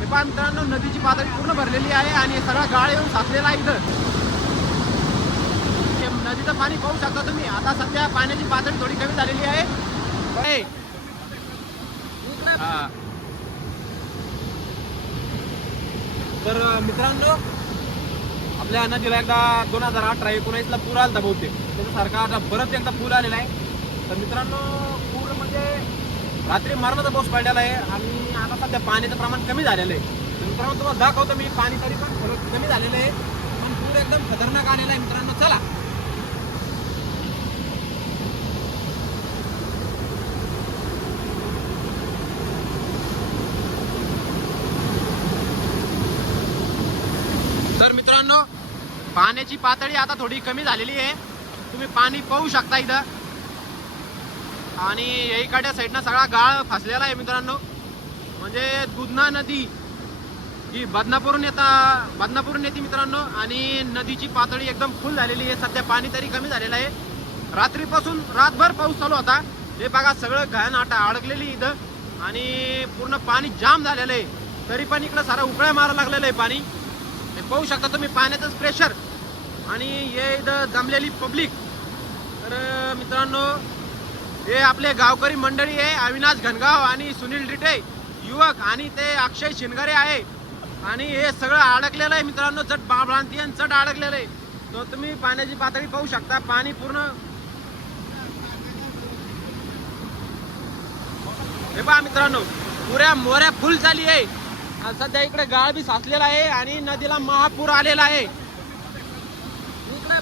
हे पहा मित्रांनो नदीची पातळी पूर्ण भरलेली आहे आणि सगळा गाळ येऊन साचलेला आहे इथं. नदीचं पाणी पाहू शकता तुम्ही. आता सध्या पाण्याची पातळी थोडी कमी झालेली आहे. तर मित्रांनो आपल्या नदीला एकदा दोन हजार अठरा एकोणीसला पूर आला बहुतेक. त्याच्यासारखा आता परत एकदा पूर आलेला आहे. तर मित्रांनो पूर म्हणजे रात्री मरणाचा पाऊस पडलेला आहे आणि आता सध्या पाण्याचं प्रमाण कमी झालेलं आहे. मित्रांनो तुम्हाला दाखवतो मी पाणी तरी पण खरंच कमी झालेलं आहे. पण पूर एकदम खतरनाक आलेला आहे मित्रांनो. चला. तर मित्रांनो पाण्याची पातळी आता थोडी कमी झालेली आहे. तुम्ही पाणी पाहू शकता इथं. आणि इकडच्या साईडनं सगळा गाळ फसलेला आहे मित्रांनो. म्हणजे दुधना नदी ही बदनापूरून येता बदनापूरून येते मित्रांनो. आणि नदीची पातळी एकदम फुल झालेली आहे. सध्या पाणी तरी कमी झालेलं आहे. रात्रीपासून रातभर पाऊस चालू होता. हे बघा सगळं घाण आटा अडकलेली इथं. आणि पूर्ण पाणी जाम झालेलं आहे. तरी पण इकडं सारा उकळ्या मारा लागलेलं आहे पाणी. हे पाहू शकता तुम्ही पाण्याचंच प्रेशर आणि हे इथं जमलेली पब्लिक तर मित्रांनो हे आपले गावकरी मंडळी आहे. अविनाश घनगाव आणि सुनील रिटे. युवक आणि ते अक्षय शिनगरे आहे. आणि हे सगळं अडकलेलं आहे मित्रांनो चट भ्रांती आणि चट अडकलेलं आहे. तर तुम्ही पाण्याची पातळी पाहू शकता पाणी पूर्ण. हे पहा मित्रांनो पुऱ्या मोऱ्या फुल झाली आहे. सध्या इकडे गाळ बी साचलेला आहे आणि नदीला महापूर आलेला आहे. इकडे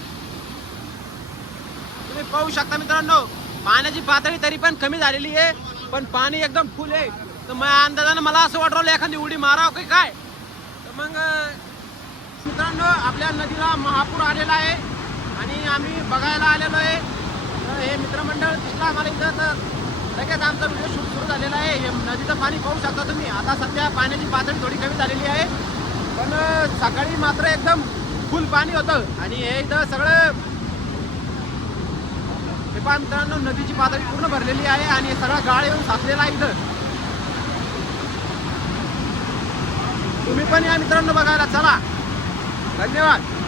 तुम्ही पाहू शकता मित्रांनो पाण्याची पातळी तरी पण कमी झालेली आहे पण पाणी एकदम फुल आहे. तर मग अंदाजानं मला असं वाटवलं एखादी उडी मारावं की काय? तर मग मित्रांनो आपल्या नदीला महापूर आलेला आहे आणि आम्ही बघायला आलेलो आहे. तर हे मित्रमंडळ दिसलं आम्हाला इथं. तर लगेच आमचा व्हिडिओ शूट सुरू झालेला आहे. हे नदीचं पाणी पाहू शकता तुम्ही. आता सध्या पाण्याची पातळी थोडी कमी झालेली आहे. पण सकाळी मात्र एकदम फुल पाणी होतं. आणि हे इथं सगळं हे पहा मित्रांनो नदीची पातळी पूर्ण भरलेली आहे आणि हे सगळा गाळ येऊन साचलेला आहे इथं. तुम्ही पण या मित्रांनो बघायला चला. धन्यवाद.